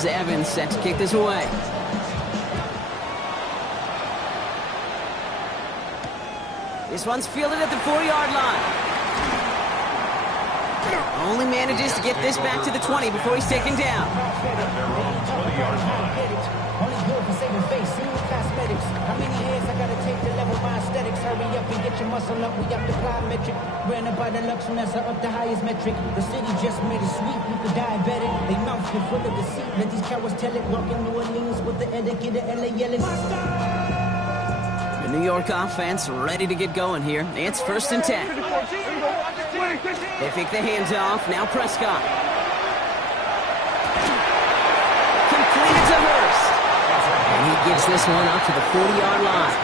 Here's Evans set to kick this away. This one's fielded at the 4-yard line. Only manages to get this back to the 20 before he's taken down. How many years I gotta take to level my aesthetics? Hurry up and get your muscle up. We up the plyometric. Ran up by the Lux and that's up the highest metric. The city just made it sweet with the diabetic. They mouth get full of deceit. Let these cowards tell it. Walking New Orleans with the etiquette of LA yelling. The New York offense ready to get going here. It's 1st and 10. They fake the handoff. Now Prescott. Completed to Hurst. And he gives this one up to the 40-yard line.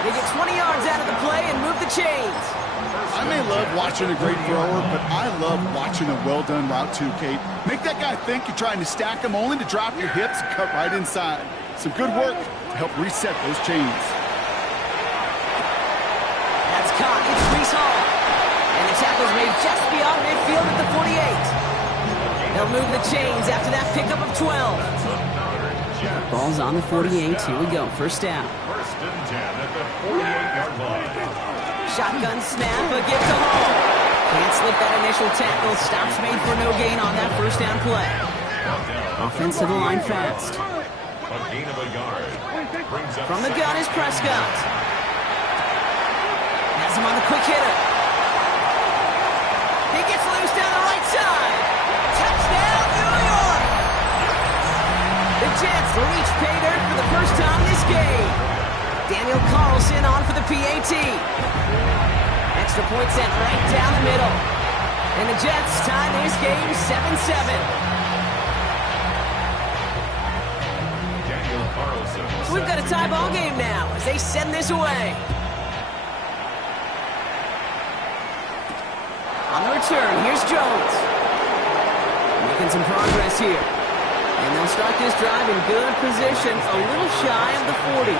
They get 20 yards out of the play and move the chains. I may love watching a great thrower, but I love watching a well-done route too, Kate. Make that guy think you're trying to stack him only to drop your hips and cut right inside. Some good work to help reset those chains. That's caught. It's Breece Hall. And the tackle's made just beyond midfield at the 48. They'll move the chains after that pickup of 12. Ball's on the 48. Here we go. 1st down. 1st and 10 at the 48-yard line. Shotgun snap. A gift to Hall. Can't slip that initial tackle. Stops made for no gain on that 1st down play. Offense to the line fast. A gain of a yard. From the gun is Prescott. Has him on the quick hitter. He gets loose down the right side. Touchdown, New York! The Jets reach pay dirt for the first time this game. Daniel Carlson on for the PAT. Extra point sent right down the middle. And the Jets tie this game 7-7. Daniel Carlson. So we've got a tie ball game now as they send this away. On the return, here's Jones. Making some progress here. And they'll start this drive in good position, a little shy of the 40.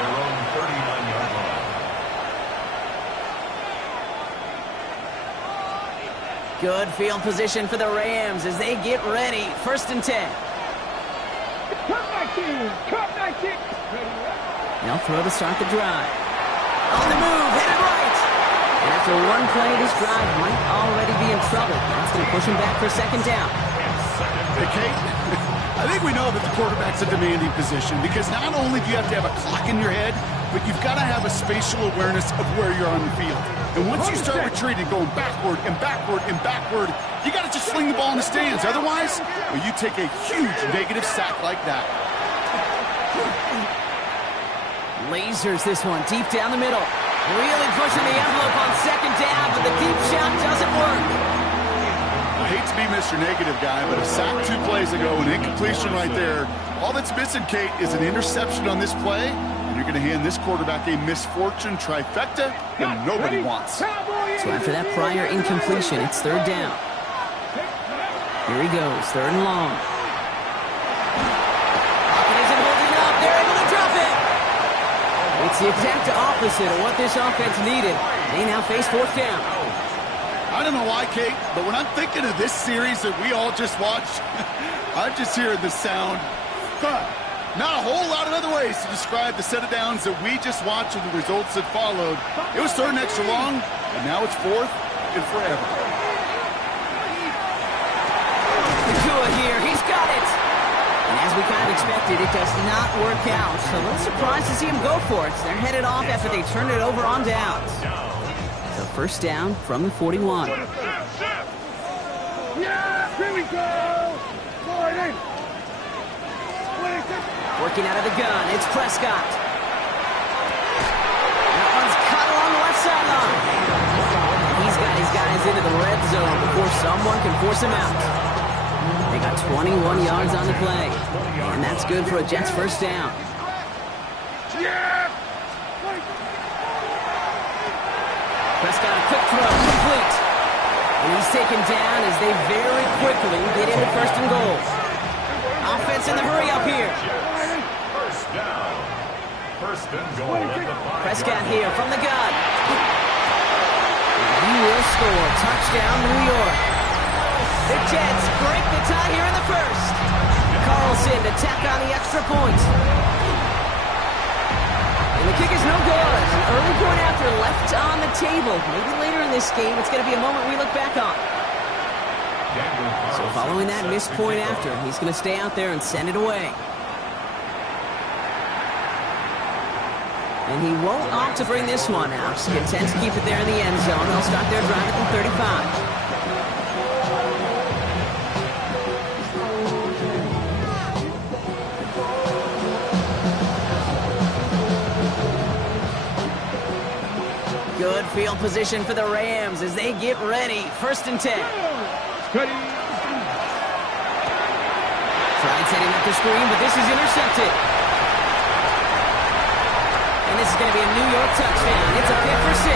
Their own 39-yard line. Good field position for the Rams as they get ready. 1st and 10. They'll throw to start the drive. On the move, headed right. And after one play, this drive might already be in trouble. That's going to push him back for 2nd down. Hey, Kate, I think we know that the quarterback's a demanding position because not only do you have to have a clock in your head, but you've got to have a spatial awareness of where you're on the field. And once you start retreating, going backward and backward and backward, you got to just sling the ball in the stands. Otherwise, well, you take a huge negative sack like that. Lasers this one deep down the middle. Really pushing the envelope on 2nd down, but the deep shot doesn't work. I hate to be Mr. Negative guy, but a sack 2 plays ago, an incompletion right there. All that's missing, Kate, is an interception on this play, and you're going to hand this quarterback a misfortune trifecta that nobody wants. So after that prior incompletion, it's 3rd down. Here he goes, 3rd and long. Pocket isn't holding up. They're able to drop it. It's the exact opposite of what this offense needed. They now face 4th down. I don't know why, Kate, but when I'm thinking of this series that we all just watched, I'm just hearing the sound. Not a whole lot of other ways to describe the set of downs that we just watched and the results that followed. It was 3rd and extra long, and now it's 4th and forever. Nakua here, he's got it. And as we kind of expected, it does not work out. So a little surprised to see him go for it. They're headed off after they turned it over on downs. So 1st down from the 41. Yeah, here we go. Working out of the gun, it's Prescott. That one's cut along the left sideline. He's got his guys into the red zone before someone can force him out. They got 21 yards on the play. And that's good for a Jets 1st down. Prescott, a quick throw, complete. And he's taken down as they very quickly get into 1st and goal. Offense in the hurry up here. 1st down. 1st and goal at the 5. Prescott here from the gun. He will score. Touchdown, New York. The Jets break the tie here in the first. Carlson to tack on the extra point. And the kick is no good. An early point after left on the table. Maybe later in this game, it's going to be a moment we look back on. So following that missed point after, he's going to stay out there and send it away. And he won't opt to bring this one out. He's content to keep it there in the end zone. They'll start their drive at the 35. Good field position for the Rams as they get ready. 1st and 10. Tried setting up the screen, but this is intercepted. And this is going to be a New York touchdown. It's a pick for 6.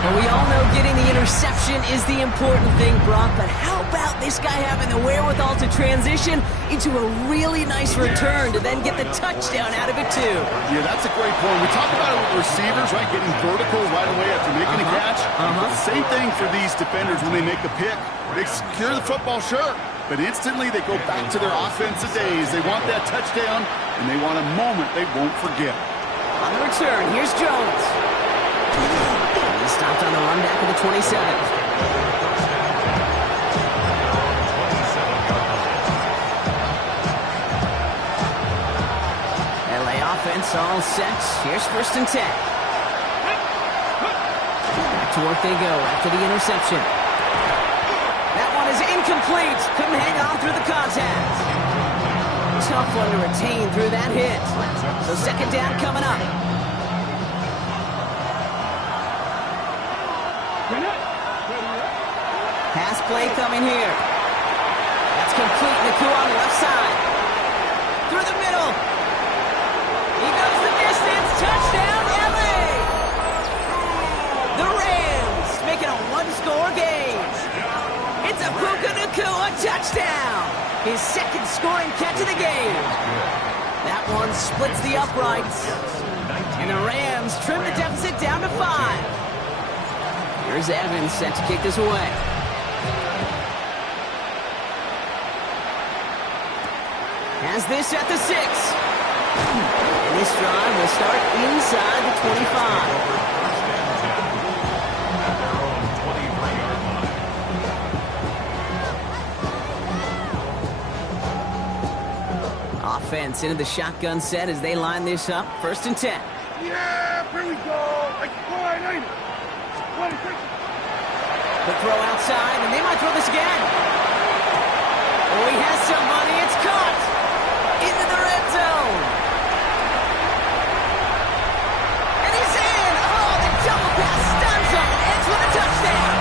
Well, we all know getting the interception is the important thing, Brock, but how about this guy having the wherewithal to transition into a really nice return to then get the touchdown out of it, too? Yeah, that's a great point. We talk about it with receivers, right, getting vertical right away after making a catch. Same thing for these defenders when they make a pick. They secure the football, sure, but instantly they go back to their offensive days. They want that touchdown, and they want a moment they won't forget. On the return, here's Jones. He stopped on the run back of the 27. LA offense all set. Here's 1st and 10. Back to work they go after the interception. That one is incomplete. Couldn't hang on through the contact. Tough one to retain through that hit. So 2nd down coming up. Pass play coming here. That's complete. Naku on the left side. Through the middle. He goes the distance. Touchdown, LA! The Rams make it a one-score game. It's a Puka Nacua touchdown. His 2nd scoring catch of the game. That one splits the uprights. And the Rams trim the deficit down to 5. Here's Evans set to kick this away. Has this at the 6. And this drive will start inside the 25. Offense into the shotgun set as they line this up. 1st and 10. Yeah, here we go. Like, the throw outside, and they might throw this again. Oh, he has somebody. It's caught into the red zone. And he's in. Oh, the double pass stuns him. Ends with a touchdown.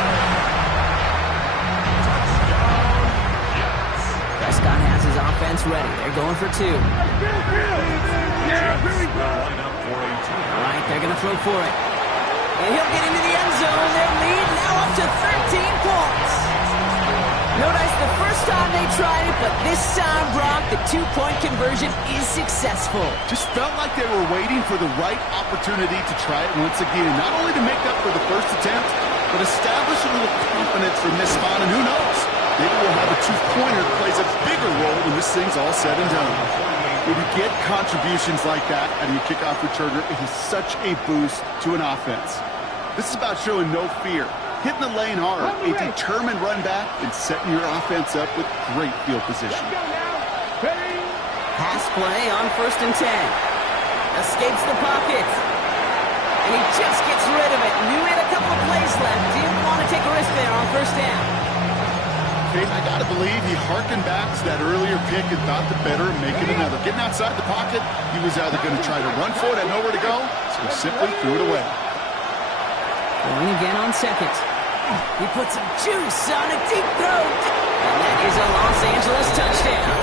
Prescott has his offense ready. They're going for 2. All right, they're going to throw for it. And he'll get into the end zone. Their lead now up to 13 points. Notice the first time they tried it, but this time, Brock, the 2-point conversion is successful. Just felt like they were waiting for the right opportunity to try it once again. Not only to make up for the first attempt, but establish a little confidence from this spot. And who knows, maybe we'll have a 2-pointer that plays a bigger role when this thing's all said and done. When you get contributions like that out of your kickoff returner, it is such a boost to an offense. This is about showing no fear, hitting the lane hard, a determined run back, and setting your offense up with great field position. Pass play on 1st and 10. Escapes the pocket. And he just gets rid of it. Knew he had a couple of plays left. Didn't want to take a risk there on 1st down. Okay, I got to believe he harkened back to that earlier pick and thought the better and make it another. Getting outside the pocket, he was either going to try to run for it, had nowhere to go, so he simply threw it away. Going again on 2nd. He puts some juice on a deep throw. And that is a Los Angeles touchdown.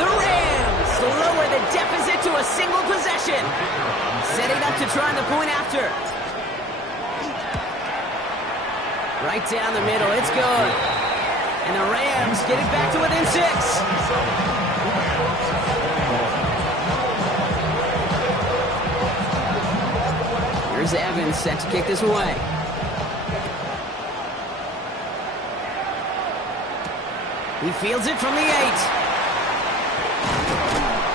The Rams lower the deficit to a single possession. Setting up to try the point after. Right down the middle. It's good. And the Rams get it back to within 6. Here's Evans set to kick this away. He fields it from the 8.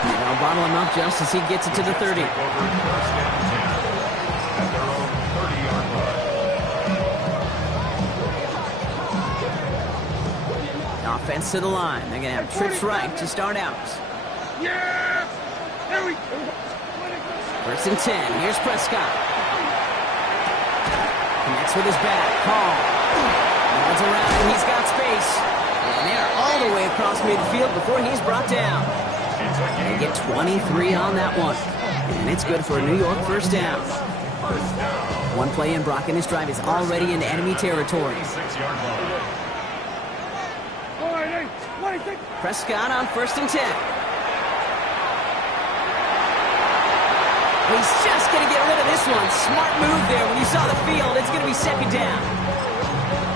They'll bottle him up just as he gets it to the 30. First and 10 at their own 30-yard line. Offense to the line. They're going to have trips right to start out. Yes! There we go. First and 10. Here's Prescott. Connects with his back. Hall. Runs around and he's got space. And they're all the way across midfield before he's brought down. They get 23 on that one. And it's good for a New York first down. One play in, Brock, and his drive is already into enemy territory. 6-yard line. Prescott on first and 10. He's just going to get rid of this one. Smart move there. When you saw the field, it's going to be second down.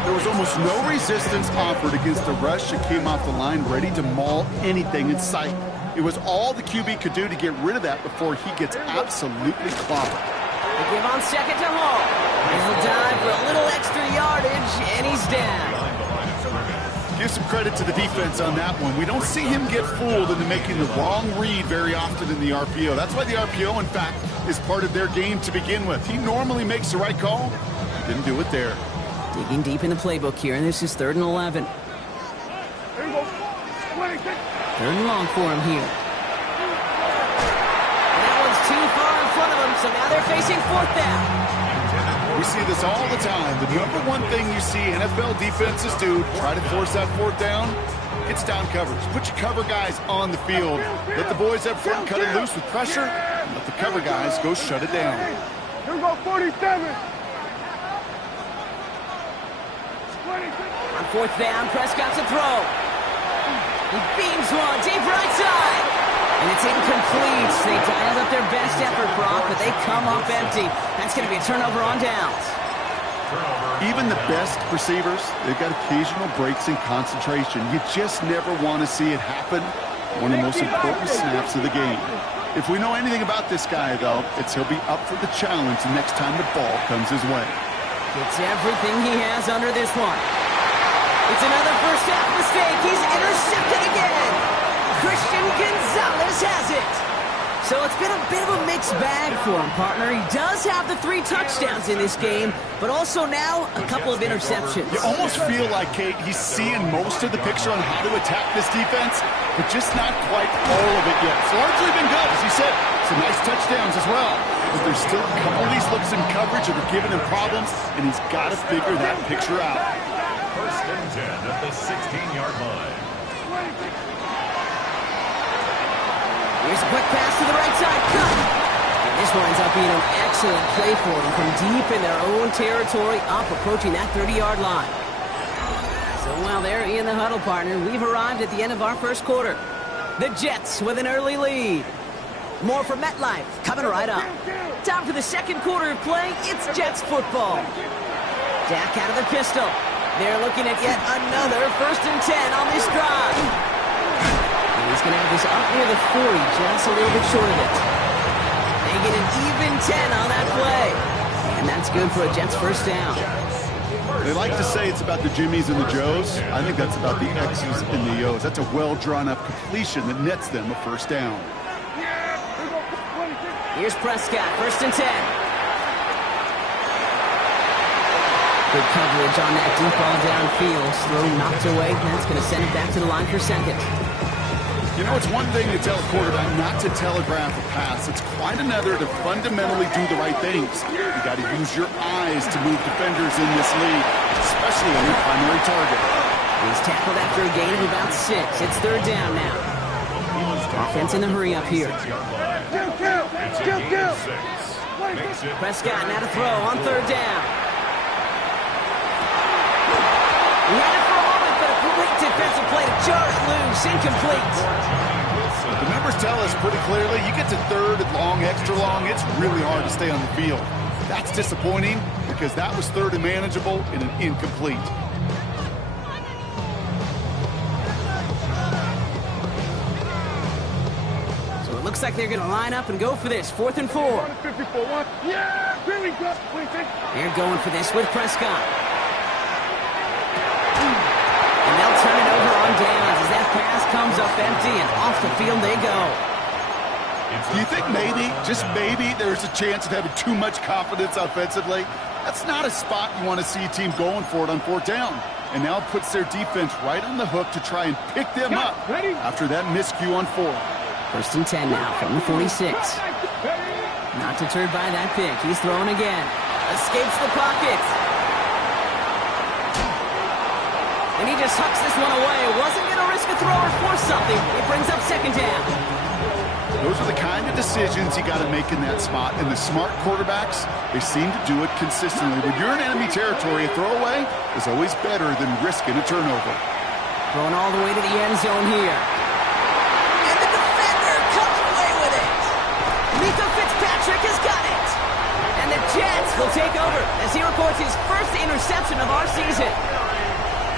There was almost no resistance offered against the rush that came off the line ready to maul anything in sight. It was all the QB could do to get rid of that before he gets absolutely clobbered. They give on second to Hall. He'll dive for a little extra yardage, and he's down. Give some credit to the defense on that one. We don't see him get fooled into making the wrong read very often in the RPO. That's why the RPO, in fact, is part of their game to begin with. He normally makes the right call. Didn't do it there. Digging deep in the playbook here, and this is 3rd and 11. There you go. 20. 3rd and long for him here. And that one's too far in front of him, so now they're facing 4th down. We see this all the time. The number one thing you see NFL defenses do, try to force that 4th down, it's down coverage. Put your cover guys on the field. Let the boys up front cut it loose with pressure, and let the cover guys go shut it down. Here we go, 47. On 4th down, Prescott's a throw. He beams one deep right side. And it's incomplete. They dialed up their best effort, Brock, but they come up empty. That's going to be a turnover on downs. Even the best receivers, they've got occasional breaks in concentration. You just never want to see it happen. One of the most important snaps of the game. If we know anything about this guy, though, it's he'll be up for the challenge the next time the ball comes his way. Gets everything he has under this one. It's another first half mistake. He's intercepted again. Christian Gonzalez has it. So it's been a bit of a mixed bag for him, partner. He does have the 3 touchdowns in this game, but also now a couple of interceptions. You almost feel like, Kate, he's seeing most of the picture on how to attack this defense, but just not quite all of it yet. It's largely been good, as you said. Some nice touchdowns as well. But there's still a couple of these looks in coverage that are giving him problems, and he's got to figure that picture out. First and 10 at the 16-yard line. Here's a quick pass to the right side. Cut! And this winds up being an excellent play for them from deep in their own territory, up approaching that 30-yard line. So while they're in the huddle, partner, we've arrived at the end of our first quarter. The Jets with an early lead. More from MetLife coming right up. Time for the second quarter of play. It's Jets football. Dak out of the pistol. They're looking at yet another 1st and 10 on this drive. He's going to have this up near the 40, just a little bit short of it. They get an even 10 on that play. And that's good for a Jets first down. They like to say it's about the Jimmies and the Joes. I think that's about the X's and the O's. That's a well-drawn-up completion that nets them a first down. Here's Prescott, 1st and 10. Good coverage on that deep ball downfield. Throw knocked away. That's going to send it back to the line for second. You know, it's one thing to tell a quarterback not to telegraph a pass. It's quite another to fundamentally do the right things. You got to use your eyes to move defenders in this league, especially on your primary target. He's tackled after a gain of about 6. It's 3rd down now. Offense in the hurry up here. Prescott now to throw on 3rd down. He had it for a moment, but a great defensive play to jar it loose. Incomplete. The numbers tell us pretty clearly, you get to 3rd and long, extra long, it's really hard to stay on the field. That's disappointing because that was 3rd and manageable and an incomplete. So it looks like they're going to line up and go for this. 4th and 4. Yeah, here we go. They're going for this with Prescott. And they'll turn it over on downs as that pass comes up empty and off the field they go. Do you think maybe, just maybe, there's a chance of having too much confidence offensively? That's not a spot you want to see a team going for it on 4th down. And now it puts their defense right on the hook to try and pick them up after that miscue on 4th. 1st and 10 now from the 46. Not deterred by that pick. He's throwing again. Escapes the pocket. And he just hucks this one away. Wasn't going to risk a throw or force something. It brings up 2nd down. Those are the kind of decisions you got to make in that spot. And the smart quarterbacks, they seem to do it consistently. When you're in enemy territory, a throwaway is always better than risking a turnover. Throwing all the way to the end zone here. And the defender comes away with it. Mika Fitzpatrick has got it. And the Jets will take over as he records his first interception of our season.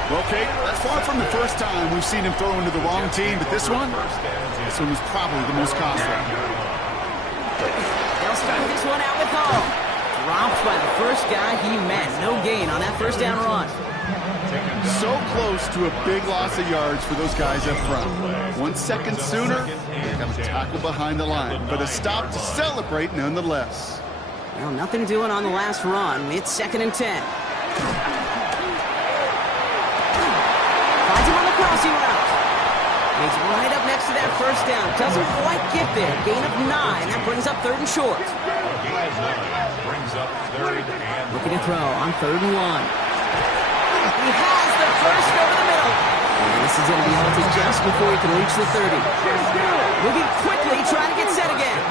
Well, Kate, that's far from the first time we've seen him throw into the wrong team, but this one was probably the most costly. They'll start this one out with Hall. Dropped by the first guy he met. No gain on that 1st down run. So close to a big loss of yards for those guys up front. 1 second sooner, got a tackle behind the line, but a stop to celebrate nonetheless. Well, nothing doing on the last run. It's 2nd and 10. Finds him on the crossing route. He's right up next to that 1st down. Doesn't quite get there. Gain of 9. That brings up 3rd and short. Looking to throw on 3rd and 1. He has the first over the middle. And this is going to be halted just before he can reach the 30. Moving quickly, trying to get set again.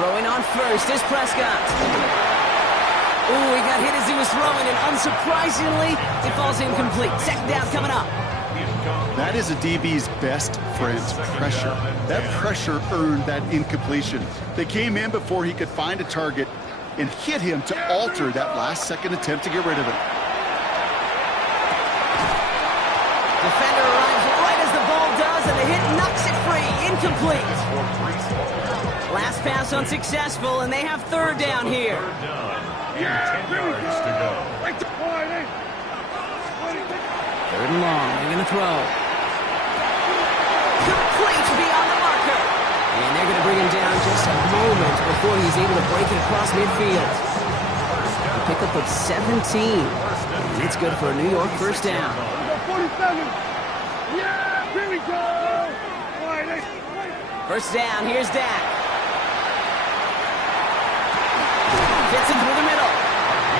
Throwing on 1st is Prescott. Ooh, he got hit as he was throwing, and unsurprisingly, it falls incomplete. 2nd down coming up. That is a DB's best friend, pressure. That pressure earned that incompletion. They came in before he could find a target and hit him to alter that last-second attempt to get rid of it. Defender arrives right as the ball does, and the hit knocks it free. Incomplete. Last pass unsuccessful, and they have 3rd down here. 10 yards to go. 3rd and long. They're going to throw. Complete beyond the marker. And they're going to bring him down just a moment before he's able to break it across midfield. A pickup of 17. And it's good for a New York 1st down. 47. Yeah, here we go. 1st down. Here's Dak. Gets him through the middle.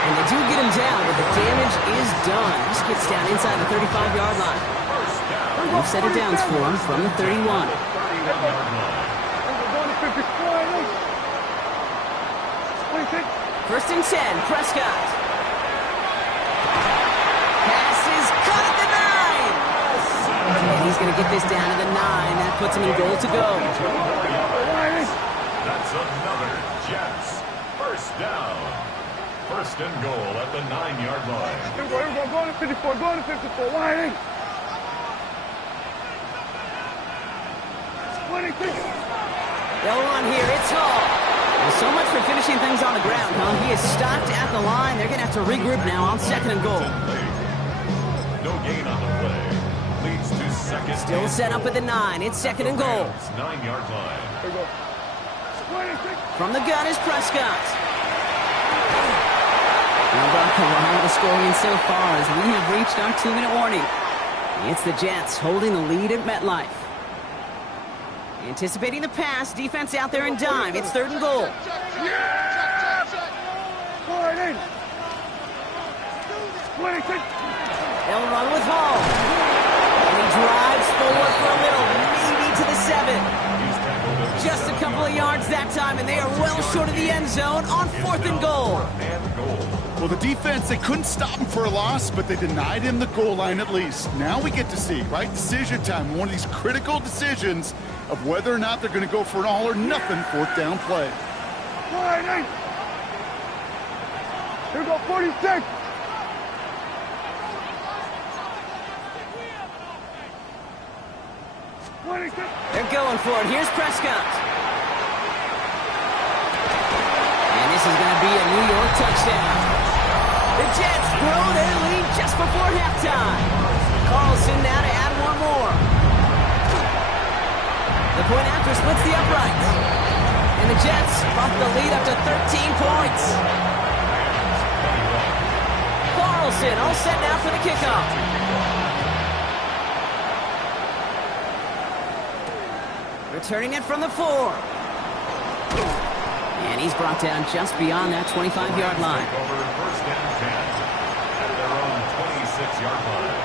And they do get him down, but the damage is done. Just gets down inside the 35-yard line. We've set it downs for him from the 31. 1st and 10, Prescott. Pass is caught at the 9. And he's going to get this down to the 9. That puts him in goal to go. That's another Jets 1st down. 1st and goal at the 9-yard line. Here we go, go to 54, go to 54, wide. 26. They'll run here, it's Hall. Well, so much for finishing things on the ground, huh? He is stopped at the line. They're going to have to regroup now on 2nd and goal. No gain on the play. Leads to 2nd. Still set up at the 9. It's 2nd and goal. 9-yard line. Here we go. 26. From the gun is Prescott. Now back around the scoring so far as we have reached our 2-minute warning. It's the Jets holding the lead at MetLife. Anticipating the pass, defense out there in dime. It's 3rd and goal. Yeah! 26. They'll run with Hall. And he drives forward for a middle, maybe to the 7. Just a couple of yards that time, and they are well short of the end zone on 4th and goal. Well, the defense, they couldn't stop him for a loss, but they denied him the goal line at least. Now we get to see, right, decision time, one of these critical decisions of whether or not they're going to go for an all-or-nothing 4th down play. 28. Here we go, 46. They're going for it. Here's Prescott. And this is going to be a New York touchdown. The Jets grow their lead just just before halftime. Carlson now to add one more. The point after splits the uprights. And the Jets bump the lead up to 13 points. Carlson all set now for the kickoff. Returning it from the 4. And he's brought down just beyond that 25-yard line. Over first and 10 at their own 26-yard line.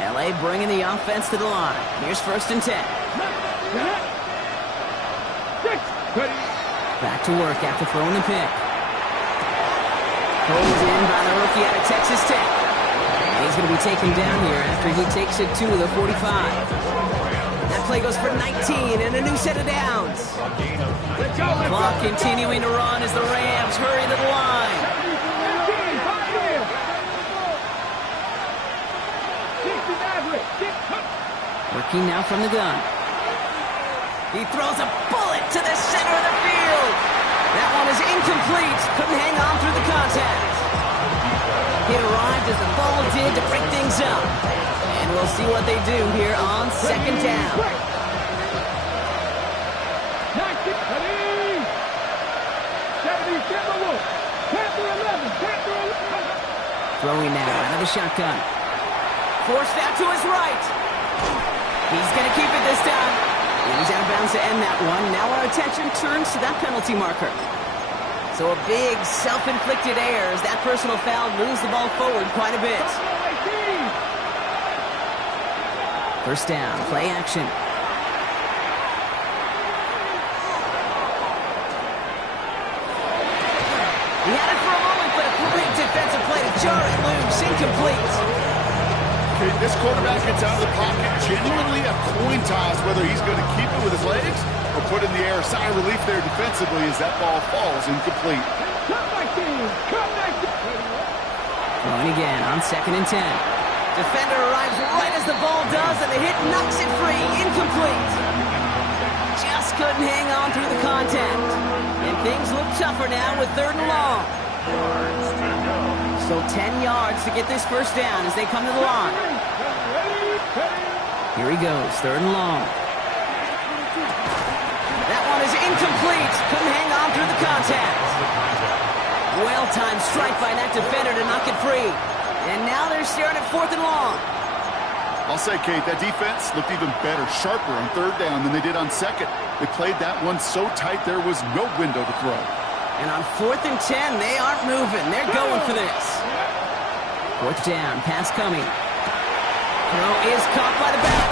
LA bringing the offense to the line. Here's first and 10. Back to work after throwing the pick. Pulled in by the rookie out of Texas Tech. And he's going to be taken down here after he takes it to the 45. That play goes for 19 and a new set of downs. Clock continuing to run as the Rams hurry to the line. Working now from the gun. He throws a bullet to the center of the field. That one is incomplete. Couldn't hang on through the contact. It arrived as the ball did to break things up. And we'll see what they do here on second down. Throwing now out of the shotgun. Forced out to his right. He's going to keep it this time. And he's out of bounds to end that one. Now our attention turns to that penalty marker. So a big self-inflicted error as that personal foul moves the ball forward quite a bit. First down, play action. He had it for a moment, but a great defensive play to jar it loose, incomplete. Okay, this quarterback gets out of the pocket, genuinely a coin toss whether he's going to keep it with his legs or put in the air. Sigh of relief there defensively as that ball falls incomplete. Going again on second and 10. Defender arrives right as the ball does, and the hit knocks it free, incomplete. Just couldn't hang on through the contact. And things look tougher now with third and long. So 10 yards to get this first down as they come to the line. Here he goes, third and long. That one is incomplete. Couldn't hang on through the contact. Well-timed strike by that defender to knock it free. And now they're staring at fourth and long. I'll say, Kate, that defense looked even better, sharper on third down than they did on second. They played that one so tight there was no window to throw. And on fourth and 10, they aren't moving. They're going for this. Fourth down, pass coming. Throw is caught by the back.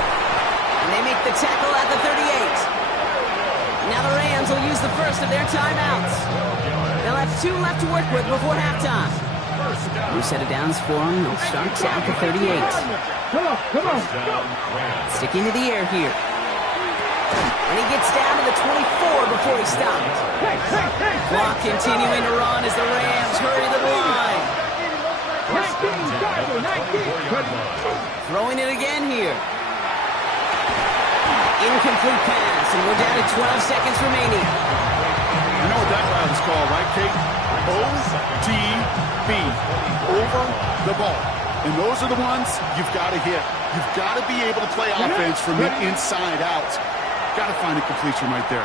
And they make the tackle at the 38. Now the Rams will use the first of their timeouts. They'll have 2 left to work with before halftime. New set of downs for them. They'll start at the 38. Come on. Sticking to the air here. And he gets down to the 24 before he stopped. Clock continuing to run as the Rams hurry to the line. Throwing it again here. Incomplete pass, and we're down to 12 seconds remaining. You know what that route is called, right, Kate? OTB. Over the ball. And those are the ones you've got to hit. You've got to be able to play offense from the inside out. Got to find a completion right there.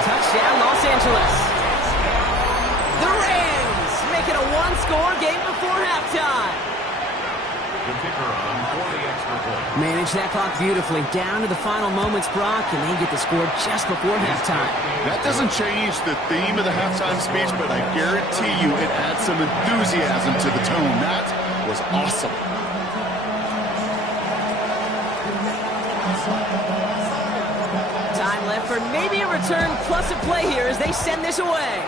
Touchdown, Los Angeles. The Rams make it a one-score game before halftime. The kicker on for the extra point. Manage that clock beautifully. Down to the final moments, Brock, and they get the score just before halftime. That doesn't change the theme of the halftime speech, but I guarantee you it adds some enthusiasm to the tone. That was awesome. Time left for maybe a return plus a play here as they send this away.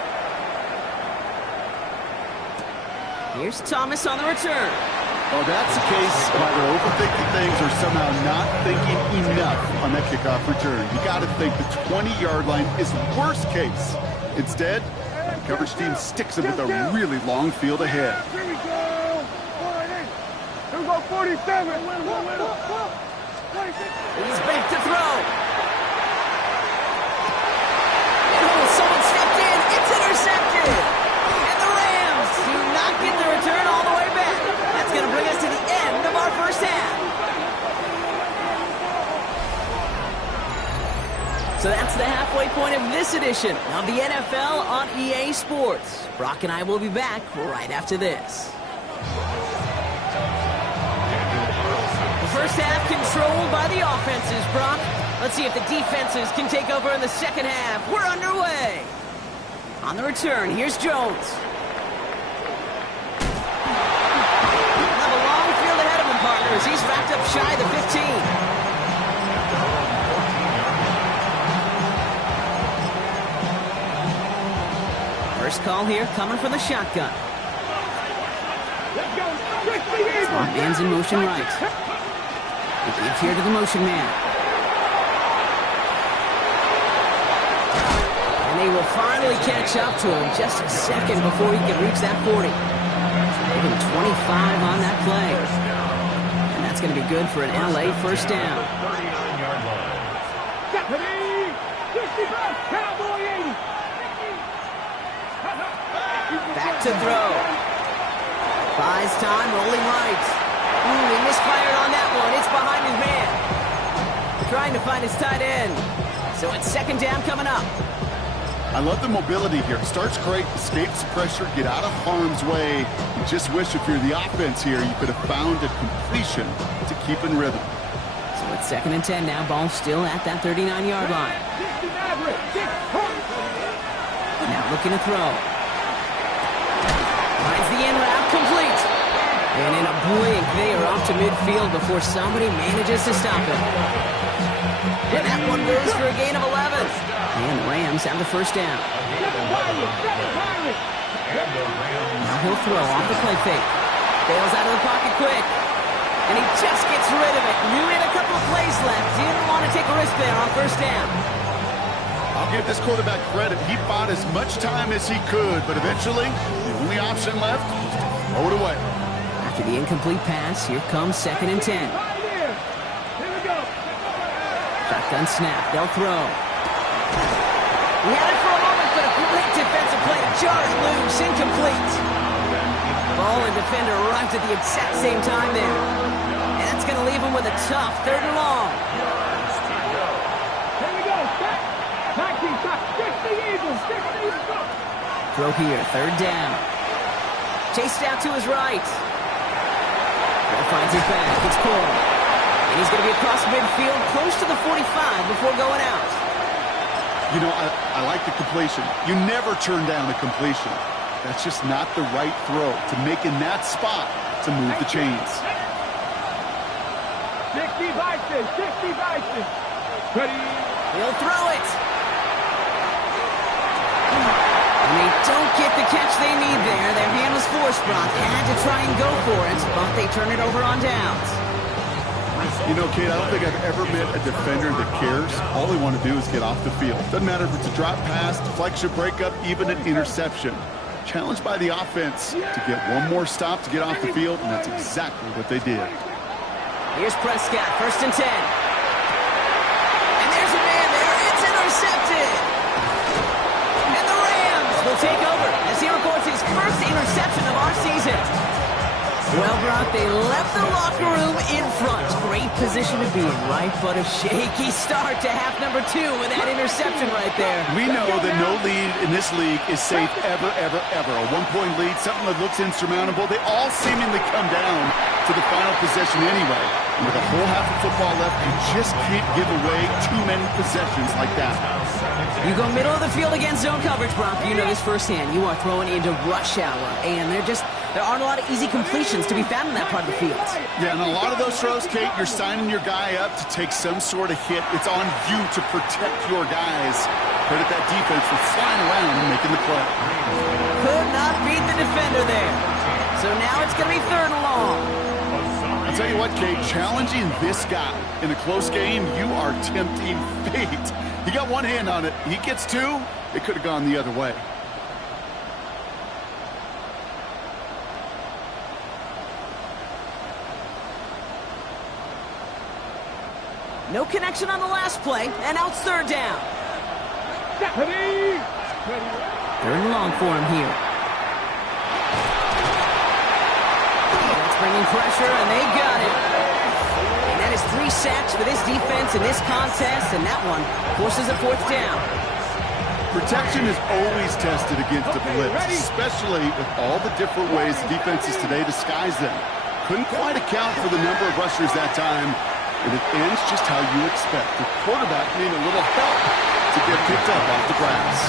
Here's Thomas on the return. Well, that's the case of either overthinking things or somehow not thinking enough on that kickoff return. You got to think the 20-yard line is worst case. Instead, the coverage team sticks them with a really long field ahead. Here we go. 47. He's back to throw. And someone stepped in. It's intercepted. And the So that's the halfway point of this edition of the NFL on EA Sports. Brock and I will be back right after this. The first half controlled by the offenses, Brock. Let's see if the defenses can take over in the second half. We're underway. On the return, here's Jones. He'll have a long field ahead of him, partners. He's wrapped up shy of the 15. First call here coming from the shotgun. Smart man's in motion right. They give here to the motion man. And they will finally catch up to him just a second before he can reach that 40. Maybe 25 on that play. And that's going to be good for an LA first down. 39-yard line. Back to throw. Buys time, rolling right. He misfired on that one. It's behind his man. Trying to find his tight end. So it's second down coming up. I love the mobility here. Starts great, escapes pressure, get out of harm's way. You just wish if you're the offense here, you could have found a completion to keep in rhythm. So it's second and 10 now. Ball still at that 39-yard line. Now looking to throw. Finds the end route complete. And in a blink, they are off to midfield before somebody manages to stop him. And that one goes for a gain of 11. And the Rams have the first down. Now he'll throw off the play fake. Bails out of the pocket quick. And he just gets rid of it. Knew he had a couple of plays left. Didn't want to take a risk there on first down. I'll give this quarterback credit. He bought as much time as he could, but eventually, the only option left was to throw it away. After the incomplete pass, here comes second and 10. Shotgun snap. They'll throw. He had it for a moment, but a great defensive play to jar it loose. Incomplete. Ball and defender arrived at the exact same time there. And that's going to leave him with a tough third and long. Throw here, third down. Chased out to his right. Ball finds his back. It's pulled. And he's going to be across midfield, close to the 45 before going out. You know, I like the completion. You never turn down a completion. That's just not the right throw to make in that spot to move the chains. 60 Bison. Ready. He'll throw it. And they don't get the catch they need there. Their hand was forced, Brock. Had to try and go for it, but they turn it over on downs. You know, Kate, I don't think I've ever met a defender that cares. All they want to do is get off the field. Doesn't matter if it's a drop pass, deflection, breakup, even an interception. Challenged by the offense to get one more stop to get off the field, and that's exactly what they did. Here's Prescott, first and 10. And there's a man there. It's intercepted. And the Rams will take over as he records his first interception of our season. Well, Brock, they left the locker room in front. Great position to be in, right? But a shaky start to half number 2 with that interception right there. We know that no lead in this league is safe ever, ever, ever. A one-point lead, something that looks insurmountable. They all seemingly come down to the final possession anyway. And with a whole half of football left, you just can't give away too many possessions like that. You go middle of the field against zone coverage, Brock. You know this firsthand. You are throwing into rush hour, and there aren't a lot of easy completions to be found in that part of the field. Yeah, and a lot of those throws, Kate, you're signing your guy up to take some sort of hit. It's on you to protect your guys. Credit that defense for flying around and making the play. Could not beat the defender there. So now it's going to be third and long. I'll tell you what, Kate, challenging this guy in a close game, you are tempting fate. He got one hand on it. He gets two. It could have gone the other way. No connection on the last play, and now it's third down. Third and long for him here. That's bringing pressure, and they got it. And that is 3 3 sacks for this defense in this contest, and that one forces a 4th down. Protection is always tested against a blitz, especially with all the different ways the defenses today disguise them. Couldn't quite account for the number of rushers that time, and it ends just how you expect. The quarterback needing a little help to get picked up off the grass.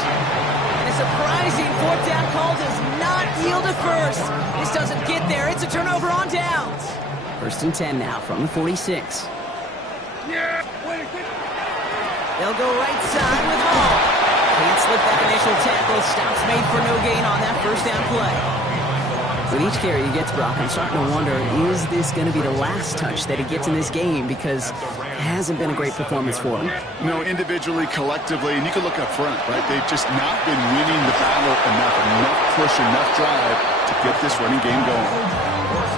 And a surprising 4th down call does not yield a first. This doesn't get there. It's a turnover on downs. 1st and 10 now from the 46. They'll go right side with Hall. Can't slip that initial tackle. Stops made for no gain on that 1st down play. With each carry he gets, Brock, I'm starting to wonder, is this going to be the last touch that he gets in this game? Because it hasn't been a great performance for him. You know, individually, collectively, and you can look up front, right? They've just not been winning the battle enough push, enough drive to get this running game going.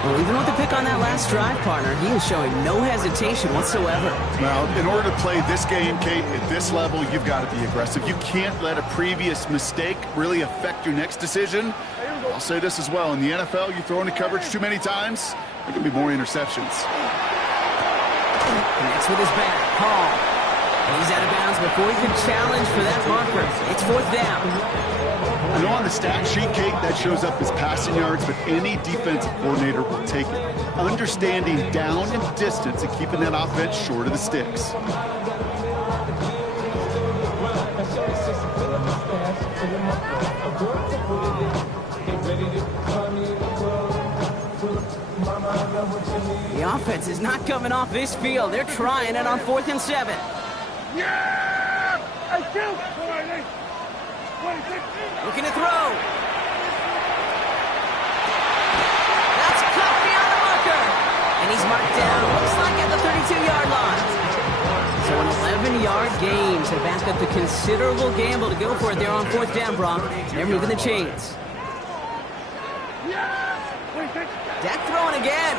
Well, even with the pick on that last drive, partner, he is showing no hesitation whatsoever. Well, in order to play this game, Kate, at this level, you've got to be aggressive. You can't let a previous mistake really affect your next decision. I'll say this as well. In the NFL, you throw into coverage too many times, there can be more interceptions. Connects with his back. Hall. He's out of bounds before he can challenge for that marker. It's 4th down. I know on the stat sheet, Kate, that shows up as passing yards, but any defensive coordinator will take it. Understanding down and distance and keeping that offense short of the sticks. The offense is not coming off this field. They're trying it on 4th and 7. Looking to throw. That's caught beyond the marker. And he's marked down, looks like at the 32-yard line. So an 11-yard gain to back up the considerable gamble to go for it there on 4th down, Brock. They're moving the chains. Dak throwing again.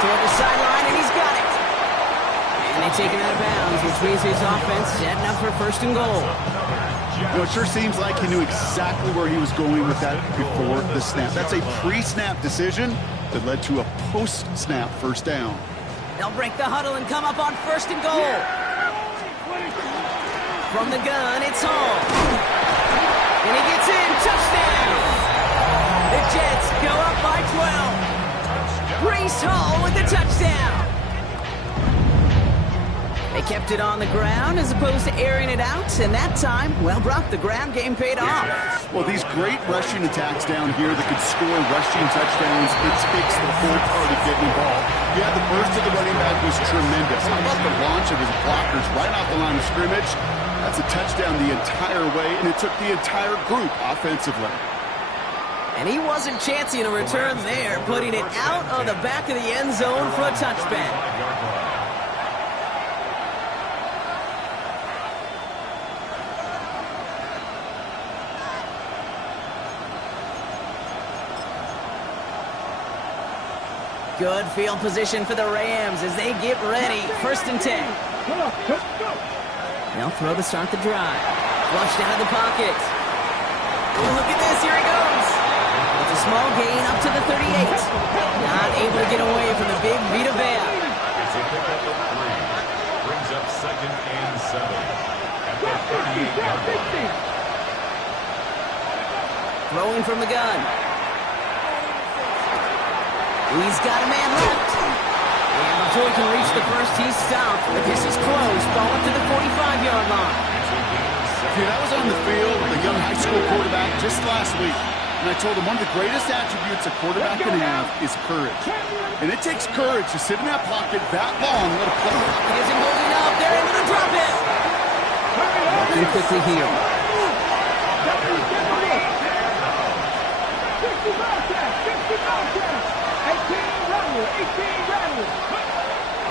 Toward the sideline, and he's got it. And they take him out of bounds, which means his offense setting up for 1st and goal. You know, it sure seems like he knew exactly where he was going with that before the snap. That's a pre-snap decision that led to a post-snap 1st down. They'll break the huddle and come up on 1st and goal. From the gun, it's Hall. And he gets in, touchdown! The Jets go up by 12. Breece Hall with the touchdown. They kept it on the ground as opposed to airing it out, and that time, well, Brock, the ground game paid off. Well, these great rushing attacks down here that could score rushing touchdowns, it takes the whole party getting involved. Yeah, the burst of the running back was tremendous. How about the launch of his blockers right off the line of scrimmage? That's a touchdown the entire way, and it took the entire group offensively. And he wasn't chancing a return there, putting it out of the back of the end zone for a touchback. Good field position for the Rams as they get ready. 1st and 10. They'll throw to start the drive. Flushed out of the pocket. Ooh, look at this. Here he goes. It's a small gain up to the 38. Not able to get away from the big Vita Vea. It's a pickup of 3. Brings up 2nd and 7 at the 38-yard line. Throwing from the gun. He's got a man left. And before he can reach the first, he's stopped. But this is close. Ball up to the 45-yard line. Dude, I was on the field with a young high school quarterback just last week. And I told him one of the greatest attributes a quarterback can have is courage. And it takes courage to sit in that pocket that long and let a play. He isn't holding up. They're able to drop it. Working quickly here.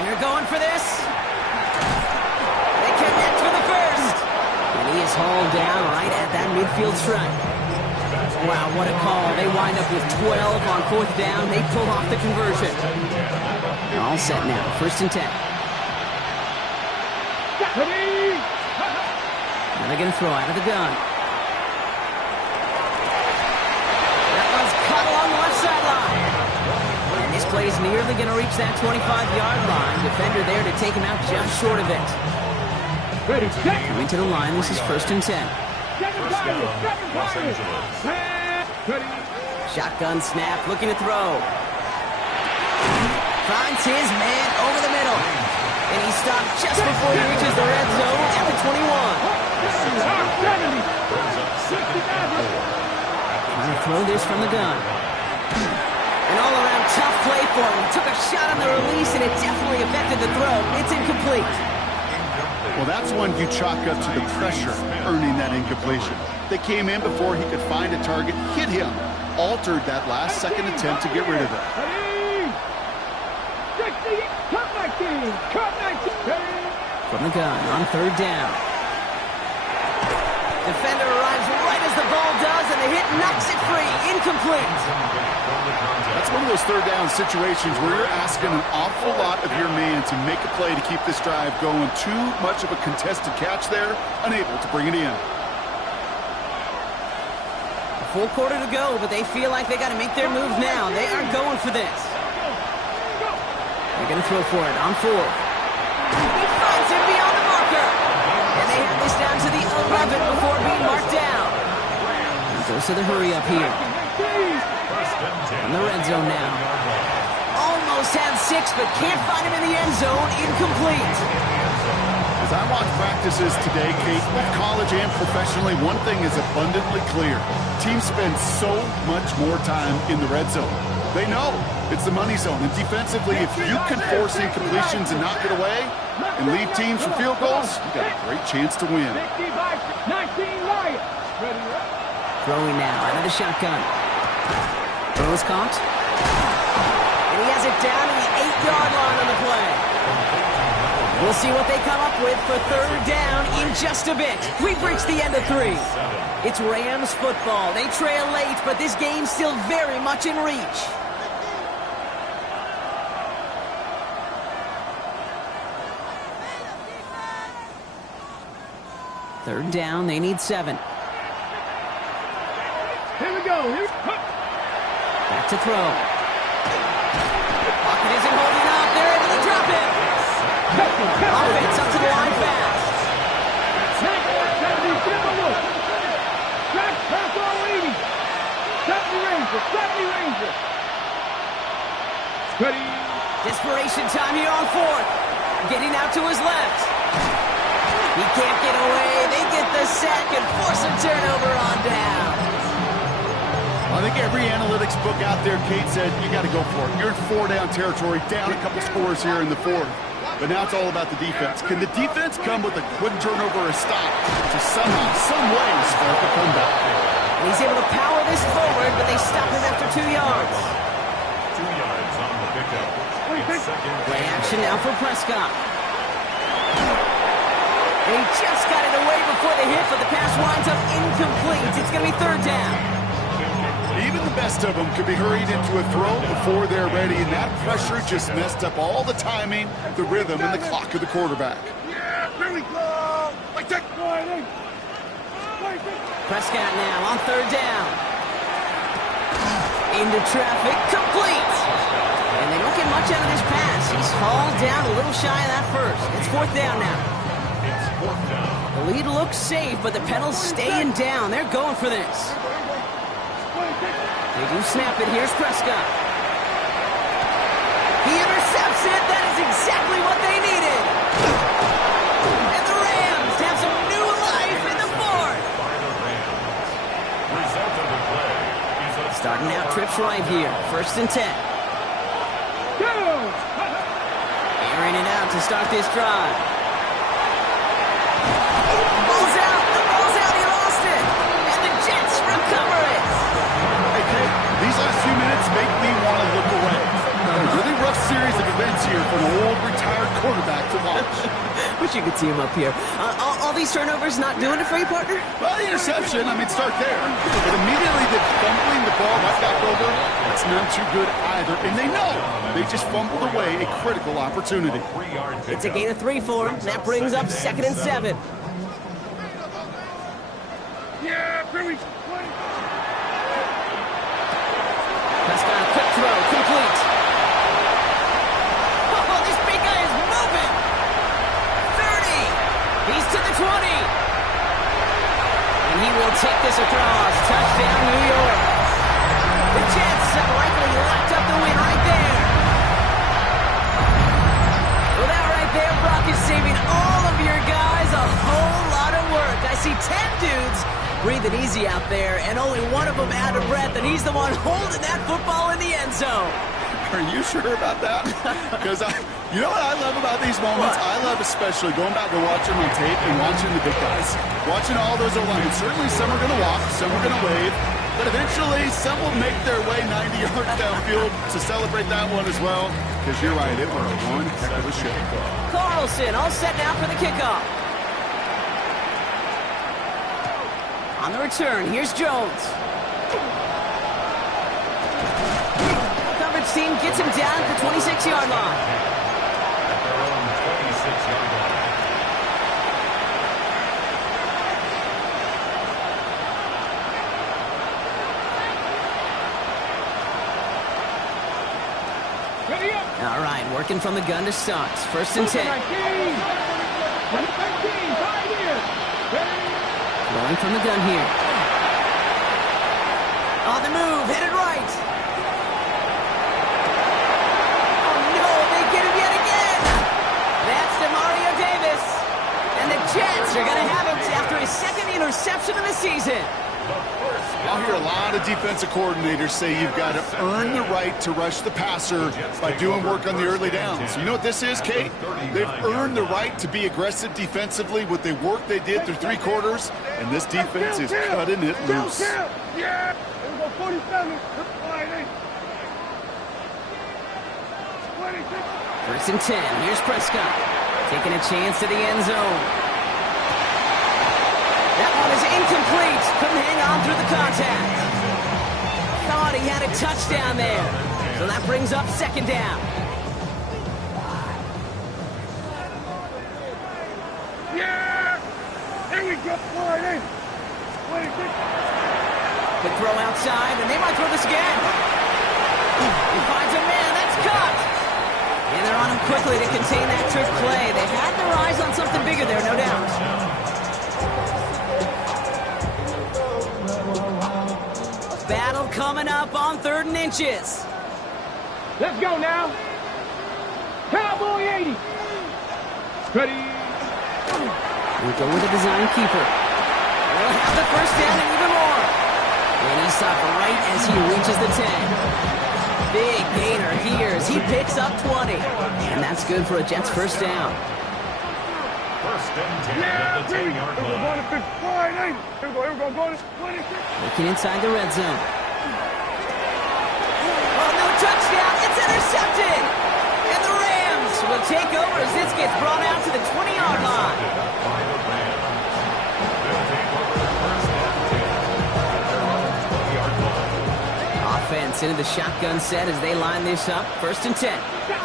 They're going for this. They connect for the first. And he is hauled down right at that midfield stripe. Wow, what a call. They wind up with 12 on 4th down. They pull off the conversion. All set now. 1st and 10. Now they're going to throw out of the gun. That one's caught along the left sideline. And this This play is nearly going to reach that 25-yard line. Defender there to take him out just short of it. Ready, set. Coming to the line, this is 1st and 10. First down, Los Angeles. Ready. Shotgun snap, looking to throw. Finds his man over the middle. And he stopped just before he reaches the red zone at the 21. Trying to throw this from the gun. An all-around tough play for him. Took a shot on the release, and it definitely affected the throw. It's incomplete. Well, that's one you chalk up to the pressure earning that incompletion. They came in before he could find a target, hit him, altered that last-second attempt to get rid of it. From the gun on 3rd down. Defender arrives right as the ball does, and the hit knocks it free. Incomplete. That's one of those 3rd down situations where you're asking an awful lot of your man to make a play to keep this drive going. Too much of a contested catch there, unable to bring it in. A full quarter to go, but they feel like they got to make their move now. They are going for this. They're going to throw for it on 4th. He finds him beyond the marker. And they have this down to the 11 before being marked down. He goes to the hurry up here. In the red zone now. Almost had 6, but can't find him in the end zone. Incomplete. As I watch practices today, Kate, both college and professionally, one thing is abundantly clear. Teams spend so much more time in the red zone. They know it's the money zone. And defensively, if you can force incompletions and knock it away and leave teams for field goals, you've got a great chance to win. Throwing now out of the shotgun. Throw is caught. And he has it down to the 8-yard line on the play. We'll see what they come up with for 3rd down in just a bit. We've reached the end of 3. It's Rams football. They trail late, but this game's still very much in reach. Third down, they need 7. Here we go. Back to throw. Pocket isn't holding up. They're able to drop it. Offense up to the line fast. Desperation time here on 4th. Getting out to his left. He can't get away. They get the sack and force a turnover on down. I think every analytics book out there, Kate, said you got to go for it. You're in 4-down territory, down a couple scores here in the 4th. But now it's all about the defense. Can the defense come with a quick turnover or a stop to somehow, some way, spark a comeback? And he's able to power this forward, but they stop him after 2 yards. 2 yards on the pickup. Play action now for Prescott. They just got it away before the hit, but the pass winds up incomplete. It's going to be 3rd down. Even the best of them could be hurried into a throw before they're ready, and that pressure just messed up all the timing, the rhythm, and the clock of the quarterback. Yeah, here we go. Like that. Prescott now on 3rd down. Into traffic, complete. And they don't get much out of this pass. He's hauled down a little shy of that first. It's 4th down now. It's 4th down. The lead looks safe, but the Pedals staying down. They're going for this. They do snap it. Here's Prescott. He intercepts it. That is exactly what they needed. And the Rams have some new life in the 4th. Result of the play is a Starting out trips right here. 1st and 10. Airing it out to start this drive. Ball's out. The ball's out. He lost it. And the Jets recover it. Hey, Kate, these last few minutes make me want to look away. A really rough series of events here for an old retired quarterback to watch. Wish you could see him up here. All these turnovers not doing it for you, partner? Well, the interception, start there. But immediately they're fumbling the ball right back over. It's not too good either. And they know they just fumbled away a critical opportunity. 3-yard pickup. It's a gain of 3 for him. That brings up 2nd and 7. Yeah, here we go. Prescott, a quick throw, complete. see 10 dudes breathing easy out there, and only one of them out of breath, and he's the one holding that football in the end zone. Are you sure about that? Because you know what I love about these moments? What? I love especially going back and watching on tape and watching the big guys. Watching all those O-linemen. Certainly some are going to walk, some are going to wave, but eventually some will make their way 90 yards downfield to celebrate that one as well. Because you're right, it was one heck of a show. Carlson all set now for the kickoff. On the return, here's Jones. Coverage team gets him down at the 26-yard line. At their own 26-yard line. Ready up. All right, working from the gun to start. First and 10. 19. 13. Right here. Ready. Going from the gun here. On the move, headed right. Oh no, they get him yet again. That's Demario Davis. And the Jets are going to have him after his second interception of the season. I'll hear a lot of defensive coordinators say you've got to earn the right to rush the passer by doing work on the early downs. You know what this is, Kate? They've earned the right to be aggressive defensively with the work they did through 3 quarters, and this defense is cutting it loose. Yeah. Here we go, 47. 26. First and 10. Here's Prescott. Taking a chance to the end zone. That one is incomplete. Couldn't hang on through the contact. Thought he had a touchdown there. So that brings up second down. Yeah. Here we go, 26. Quick throw outside, and they might throw this again. He finds a man. That's cut. And they're on him quickly to contain that trick play. They had their eyes on something bigger there, no doubt. Battle coming up on 3rd and inches. Let's go now. Cowboy 80. Ready. We'll go with the design keeper. They'll have the first down and even more. And he stopped right as he reaches the 10. Big gainer here as he picks up 20. And that's good for a Jets first down. First and 10 at the 10-yard line. Here we go, go to 26. Looking inside the red zone. Oh, no touchdown. It's intercepted. And the Rams will take over as this gets brought out to the 20-yard line. By the Rams. They'll take over first and 10 at their own 20-yard line. Offense into the shotgun set as they line this up. First and 10.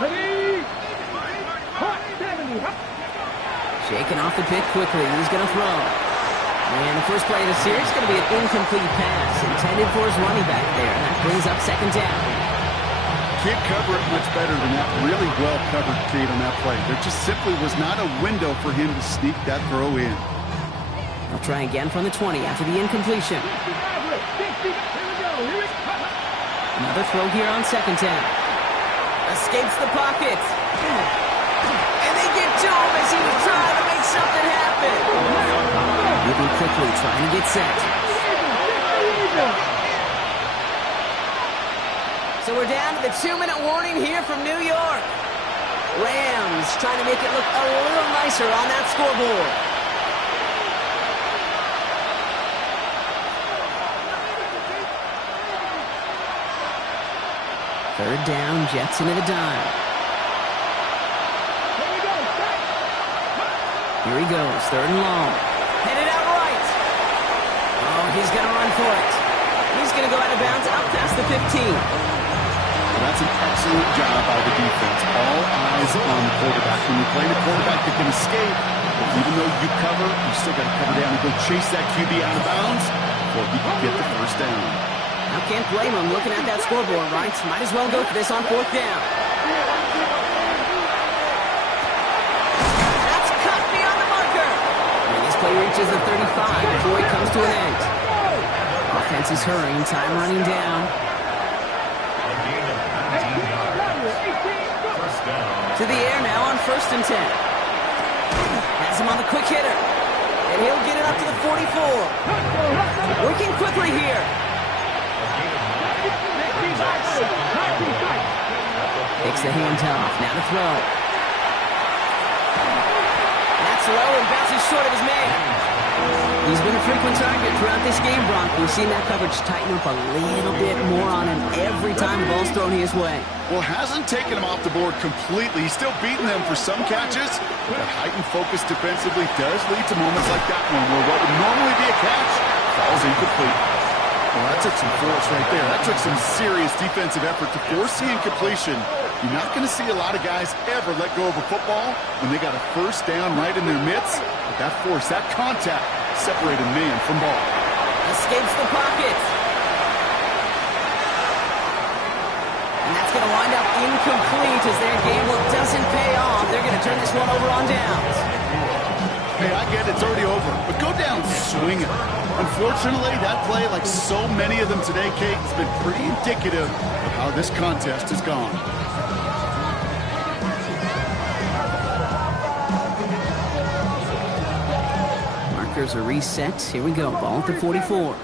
Ready. Hot 70. Shaking off the pick quickly. He's going to throw. And the first play of the series is going to be an incomplete pass intended for his running back there. And that brings up second down. Can't cover it much better than that. Really well covered, Kate, on that play. There just simply was not a window for him to sneak that throw in. They'll try again from the 20 after the incompletion. Another throw here on second down. Escapes the pocket. And they get to him as he was trying to make something happen. Moving quickly, trying to get set. So we're down to the 2-minute warning here from New York. Rams trying to make it look a little nicer on that scoreboard. Third down, Jets into the dime. Here he goes, 3rd and long. Headed out right. Oh, he's going to run for it. He's going to go out of bounds up past the 15. Well, that's an excellent job by the defense. All eyes on the quarterback. When you're playing a quarterback that can escape, even though you cover, you still got to cover down and go chase that QB out of bounds before he can get the first down. I can't blame him looking at that scoreboard, right? Might as well go for this on 4th down. That's cut beyond the marker. And this play reaches the 35 before it comes to an end. Offense is hurrying, time running down. A gain of 19 yards. First down. To the air now on 1st and 10. Has him on the quick hitter. And he'll get it up to the 44. Working quickly here. Takes the handoff. Now to throw. That's low and bounces short of his man. He's been a frequent target throughout this game, Brock. We've seen that coverage tighten up a little bit more on him every time the ball's thrown his way. Well, hasn't taken him off the board completely. He's still beating them for some catches, but a heightened focus defensively does lead to moments like that one where what would normally be a catch falls incomplete. Well, that took some force right there. That took some serious defensive effort to force the incompletion. You're not going to see a lot of guys ever let go of a football when they got a first down right in their midst. But that force, that contact, separated man from ball. Escapes the pocket. And that's going to wind up incomplete as their gamble doesn't pay off. They're going to turn this one over on downs. Hey, I get it, it's already over, but go down swinging. Unfortunately, that play, like so many of them today, Kate, has been pretty indicative of how this contest has gone. Markers are reset. Here we go. Ball at the 44.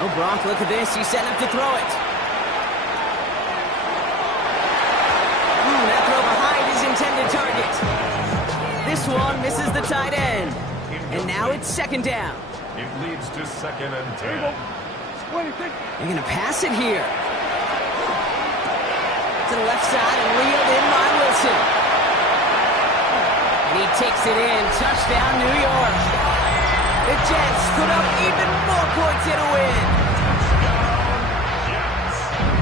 Oh, Brock, look at this. He's setting up to throw it. That throw behind his intended target. This one misses the tight end. And now it's second down. It leads to 2nd and 10. They're going to pass it here. To the left side and reeled in by Wilson. And he takes it in. Touchdown, New York. The Jets put up even more points in a win.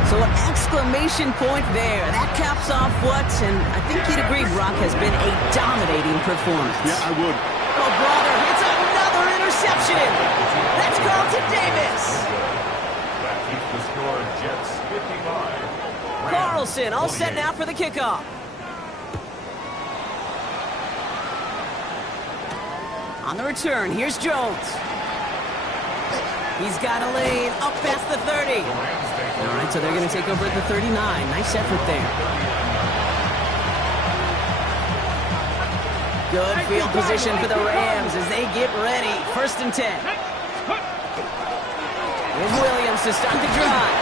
So an exclamation point there. That caps off what, and I think you'd agree, Brock, has been a dominating performance. Yeah, I would. Oh, brother, hits another interception. That's Carlton Davis. That keeps the score Jets 55. Carlson all set now for the kickoff. On the return, here's Jones. He's got a lane up past the 30. All right, so they're going to take over at the 39. Nice effort there. Good field position for the Rams as they get ready. 1st and 10. Here's Williams to start the drive.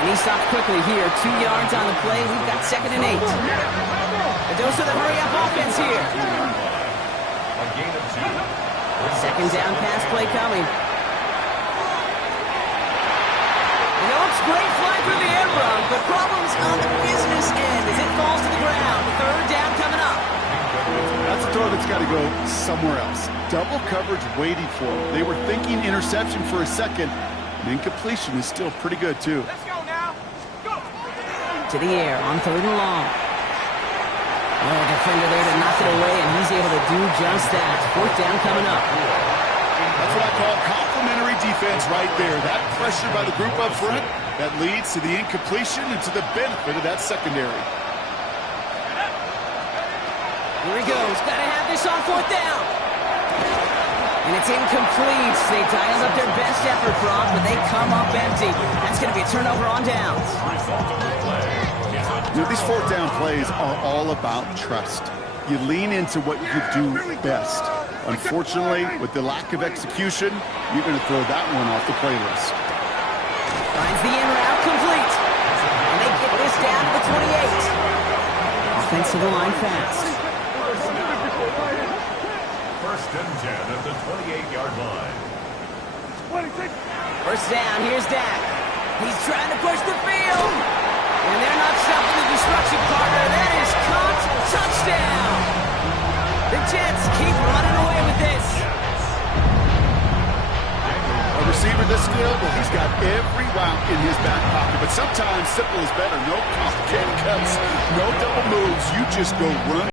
And he stopped quickly here. 2 yards on the play. We've got 2nd and 8. A dose of the hurry-up offense here. Second down pass play coming. Great fly through the air, Brock, but problems on the business end as it falls to the ground. 3rd down coming up. That's a throw that's got to go somewhere else. Double coverage waiting for him. They were thinking interception for a second. And incompletion is still pretty good, too. Let's go now. Go. To the air on 3rd and long. Oh, defender there to knock it away, and he's able to do just that. 4th down coming up. That's what I call complimentary defense right there. That pressure by the group up front, that leads to the incompletion and to the benefit of that secondary. Here he goes. Got to have this on 4th down. And it's incomplete. They dialed up their best effort, Brock, but they come up empty. That's going to be a turnover on downs. You know, these 4th down plays are all about trust. You lean into what you do best. Unfortunately, with the lack of execution, you're going to throw that one off the playlist. Finds the in route complete. And they get this down to the 28. Offensive line fast. 1st and 10 at the 28-yard line. 1st down, here's Dak. He's trying to push the field. And they're not stopping the destruction, partner. That is caught. Touchdown. The Jets keep running away with this. A receiver this skilled, well, he's got every route in his back pocket. But sometimes simple is better. No complicated cuts, no double moves. You just go run.